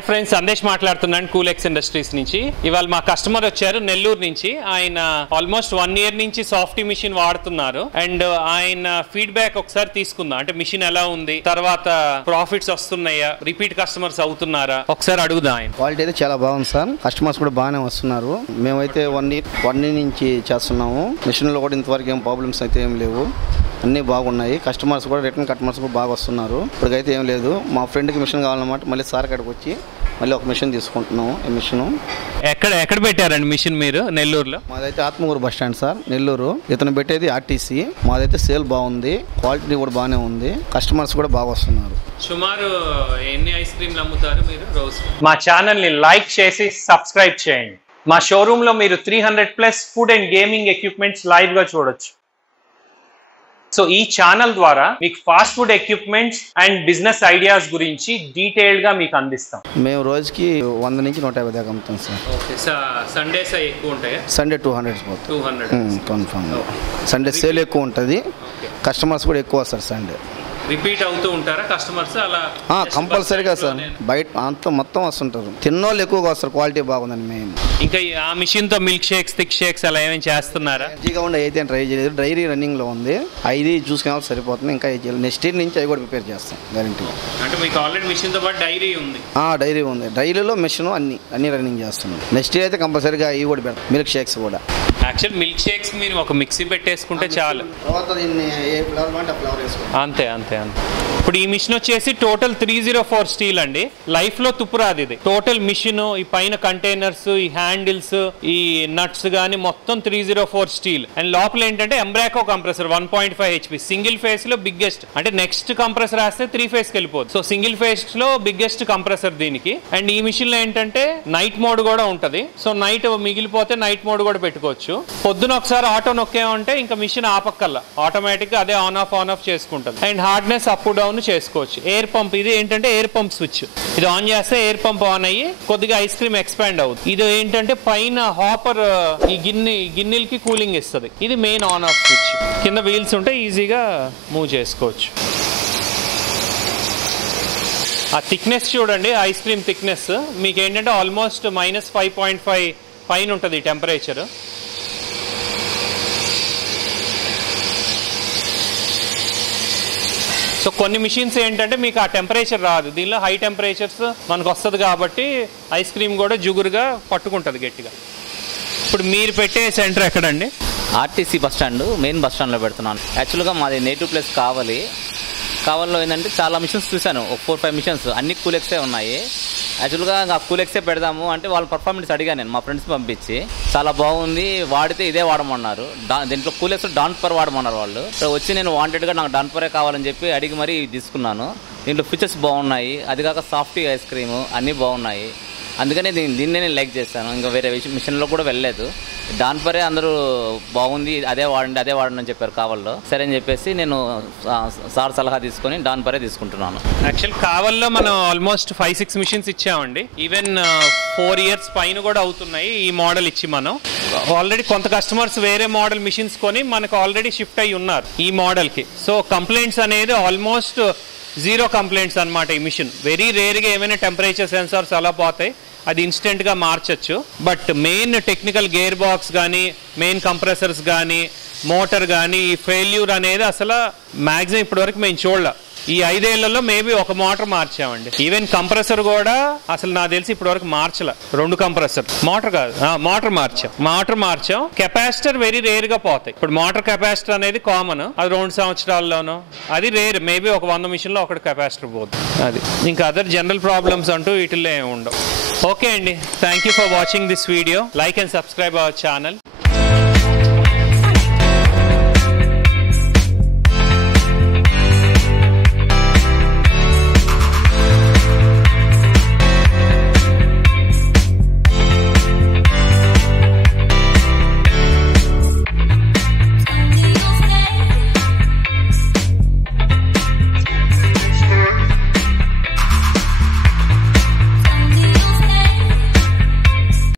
Hi friends, Sandesh మాట్లాడుతున్నాను కూలెక్స్ industries నుంచి. ఇవాళ మా కస్టమర్ వచ్చారు నెల్లూరు నుంచి. ఆయన ఆల్మోస్ట్ 1 year నుంచి సాఫ్టీ మిషన్ వాడుతున్నారు. అండ్ ఆయన ఫీడ్బ్యాక్ ఒకసారి తీసుకుందాం. అంటే మిషన్ ఎలా ఉంది, తర్వాత ప్రాఫిట్స్ వస్తున్నాయా, రిపీట్ కస్టమర్స్ అవుతున్నారా, ఒకసారి అడుగుదాం. ఆయన క్వాలిటీ అయితే చాలా బాగుంది సార్. కస్టమర్స్ కూడా బాగానే వస్తున్నారు. మేమైతే 1 year నుంచి చేస్తున్నాము. మిషన్ లో కూడా ఇంతవరకు ఏం ప్రాబ్లమ్స్ అయితే ఏం లేవు, అన్నీ బాగున్నాయి. కస్టమర్స్ కూడా రిటర్న్ కస్టమర్స్ కూడా బాగా వస్తున్నారు. ఇప్పటికైతే ఏం లేదు. మా ఫ్రెండ్కి మిషన్ కావాలన్నమాట, మళ్ళీ సార్ కాడికి వచ్చి మళ్ళీ ఒక మిషన్ తీసుకుంటున్నాము. ఈ మిషన్ ఎక్కడ పెట్టారండి మిషన్ మీరు? నెల్లూరులో. మాదైతే Atmakur bus stand sir, Nellore. ఇతను పెట్టేది ఆర్టీసీ. మాదైతే సేల్ బాగుంది, క్వాలిటీ కూడా బాగానే ఉంది, కస్టమర్స్ కూడా బాగా వస్తున్నారు. సుమారు ఎన్ని ఐస్ క్రీమ్లు అమ్ముతారు మీరు రోజు? మా ఛానల్ ని లైక్ చేసి సబ్స్క్రైబ్ చేయండి. మా షోరూమ్ లో మీరు 300+ food and gaming equipments live గా చూడొచ్చు. సో ఈ ఛానల్ ద్వారా మీకు fast food equipments and business ideas గురించి డీటెయిల్డ్ గా మీకు అందిస్తాం. మేము రోజుకి 100 నుంచి 150 దాకా అమ్ముతాం సార్. ఓకే, సండేస్ ఎక్కువ ఉంటాయా? Sunday 200 confirm. సండే సేల్ ఎక్కువ ఉంటుంది, కస్టమర్స్ కూడా ఎక్కువ వస్తారు. సండే రిపీట్ అవుతూ ఉంటారా కస్టమర్స్? అలా కంపల్సరీగా సార్, బయట అంతా మొత్తం వస్తుంటారు. తిన్నోళ్ళు ఎక్కువగా వస్తారు, క్వాలిటీ బాగుందని మేము. ఇంకా ఆ మిషన్ తో మిల్క్ షేక్స్, థిక్ షేక్స్ అలా ఏమైనా చేస్తున్నారా? మంచిగా ఉండే అయితే ట్రై చేయలేదు. డైరీ రన్నింగ్ లో ఉంది, ఐది చూసుకునే సరిపోతుంది. ఇంకా నెక్స్ట్ ఇయర్ నుంచి అవి కూడా ప్రిపేర్ చేస్తాం గ్యారెంటీ. అంటే మీకు ఆల్రెడీ మిషన్ తో పాటు డైరీ ఉంది? డైరీ ఉంది. డైరీలో మిషన్ అన్ని రన్నింగ్ చేస్తున్నాం. నెక్స్ట్ ఇయర్ అయితే కంపల్సరీగా ఇవి కూడా పెడతాం, మిల్క్ షేక్స్ కూడా. యాక్చువల్ మిల్క్ షేక్స్ మీరు ఒక మిక్సీ పెట్టేసుకుంటే చాలు, అంతే అంతే. ఇప్పుడు ఈ మిషన్ వచ్చేసి టోటల్ 304 స్టీల్ అండి. లైఫ్ లో తుప్పురాది ఇది. టోటల్ మిషన్, ఈ పైన కంటైనర్స్, ఈ హ్యాండిల్స్, ఈ నట్స్ గానీ మొత్తం 304 స్టీల్. అండ్ లోపల ఏంటంటే ఎంబ్రాకో కంప్రెసర్ 1.5 HP సింగిల్ ఫేస్ లో బిగ్గెస్ట్. అంటే నెక్స్ట్ కంప్రెసర్ వేస్తే 3 phase వెళ్ళిపోతుంది. సో సింగిల్ ఫేస్ లో బిగ్గెస్ట్ కంప్రెసర్ దీనికి. అండ్ ఈ మిషన్ లో ఏంటంటే నైట్ మోడ్ కూడా ఉంటది. సో నైట్ మిగిలిపోతే నైట్ మోడ్ కూడా పెట్టుకోవచ్చు. పొద్దున ఒకసారి ఆటో నొక్కేమంటే ఇంకా మిషన్ ఆపక్కల్లా ఆటోమేటిక్ గా అదే ఆన్ ఆఫ్ చేసుకుంటుంది. అండ్ హార్డ్నెస్ అప్ డౌన్ చేసుకోవచ్చు. ఎయిర్ పంప్, ఇది ఏంటంటే ఎయిర్ పంప్ స్విచ్. ఇది ఆన్ చేస్తే ఎయిర్ పంప్ ఆన్ అయ్యి కొద్దిగా ఐస్ క్రీమ్ ఎక్స్పాండ్ అవుతుంది. ఇది ఏంటంటే పైన హాపర్ ఈ గిన్నెలకి కూలింగ్ ఇస్తుంది. ఇది మెయిన్ ఆన్ ఆఫ్ స్విచ్. కింద వీల్స్ ఉంటే ఈజీగా మూవ్ చేసుకోవచ్చు. ఆ థిక్నెస్ చూడండి, ఐస్ క్రీమ్ థిక్నెస్ మీకు ఏంటంటే ఆల్మోస్ట్ -5.5 పైన ఉంటుంది టెంపరేచర్. సో కొన్ని మిషన్స్ ఏంటంటే మీకు ఆ టెంపరేచర్ రాదు, దీనిలో హై టెంపరేచర్స్ మనకు వస్తుంది కాబట్టి ఐస్ క్రీమ్ కూడా జుగురుగా పట్టుకుంటుంది గట్టిగా. ఇప్పుడు మీరు పెట్టే సెంటర్ ఎక్కడండి? RTC bus stand, main bus స్టాండ్లో పెడుతున్నాను. యాక్చువల్గా మాది నేటివ్ ప్లేస్ కావలిలో ఏంటంటే చాలా మిషన్స్ చూశాను, ఒక 4-5 మిషన్స్, అన్ని కూలెక్సే ఉన్నాయి. యాక్చువల్గా ఆ కూలెక్సే పెడదాము అంటే వాళ్ళ పర్ఫార్మెన్స్ అడిగాను నేను, మా ఫ్రెండ్స్ పంపించి. చాలా బాగుంది, వాడితే ఇదే వాడమన్నారు. దీంట్లో కూలెక్స్ డాన్పర్ వాడమన్నారు వాళ్ళు. వచ్చి నేను వాంటెడ్గా నాకు డాన్పరే కావాలని చెప్పి అడిగి మరీ తీసుకున్నాను. దీంట్లో ఫీచర్స్ బాగున్నాయి, అది కాక సాఫ్టీ ఐస్ క్రీము అన్నీ బాగున్నాయి. అందుకనే దీన్నే నేను లైక్ చేశాను. ఇంకా వేరే మిషన్లో కూడా వెళ్ళలేదు. డాన్పరే అందరూ బాగుంది, అదే వాడండి అని చెప్పారు కావల్లో. సరే అని చెప్పేసి నేను సార్ సలహా తీసుకొని డాన్పరే తీసుకుంటున్నాను. యాక్చువల్ కావల్లో మనం ఆల్మోస్ట్ 5-6 మిషన్స్ ఇచ్చామండి. ఈవెన్ 4 years పైన కూడా అవుతున్నాయి ఈ మోడల్ ఇచ్చి. మనం ఆల్రెడీ కొంత కస్టమర్స్ వేరే మోడల్ మిషన్స్ కొని మనకు ఆల్రెడీ షిఫ్ట్ అయ్యి ఉన్నారు ఈ మోడల్కి. సో కంప్లైంట్స్ అనేది ఆల్మోస్ట్ 0 కంప్లైంట్స్ అనమాట ఈ మిషన్. వెరీ రేర్గా ఏమైనా టెంపరేచర్ సెన్సార్స్ అలా పోతాయి, అది ఇన్స్టెంట్గా మార్చచ్చు. But main technical gear box కానీ, మెయిన్ కంప్రెసర్స్ కానీ, మోటార్ కానీ ఈ ఫెయిల్యూర్ అనేది అసలు మ్యాక్సిమం ఇప్పటివరకు మేము చూడలే. ఈ 5 ఏళ్లలో మేబీ ఒక మోటార్ మార్చామండి. ఈవెన్ కంప్రెసర్ కూడా అసలు నాకు తెలిసి ఇప్పటి వరకు మార్చలే. 2 కంప్రెసర్, మోటార్ కాదు, మోటార్ మార్చాం. కెపాసిటర్ వెరీ రేర్ గా పోతాయి. ఇప్పుడు మోటార్ కెపాసిటర్ అనేది కామన్, అది 2 సంవత్సరాల్లోనూ, అది రేర్. మేబీ ఒక 100 మిషన్లో ఒకటి కెపాసిటర్ పోతుంది. అది ఇంకా అదర్ జనరల్ ప్రాబ్లమ్స్ అంటూ వీటిల్లో ఏమి ఉండవు. ఓకే అండి, thank you for watching this video. Like and subscribe our channel.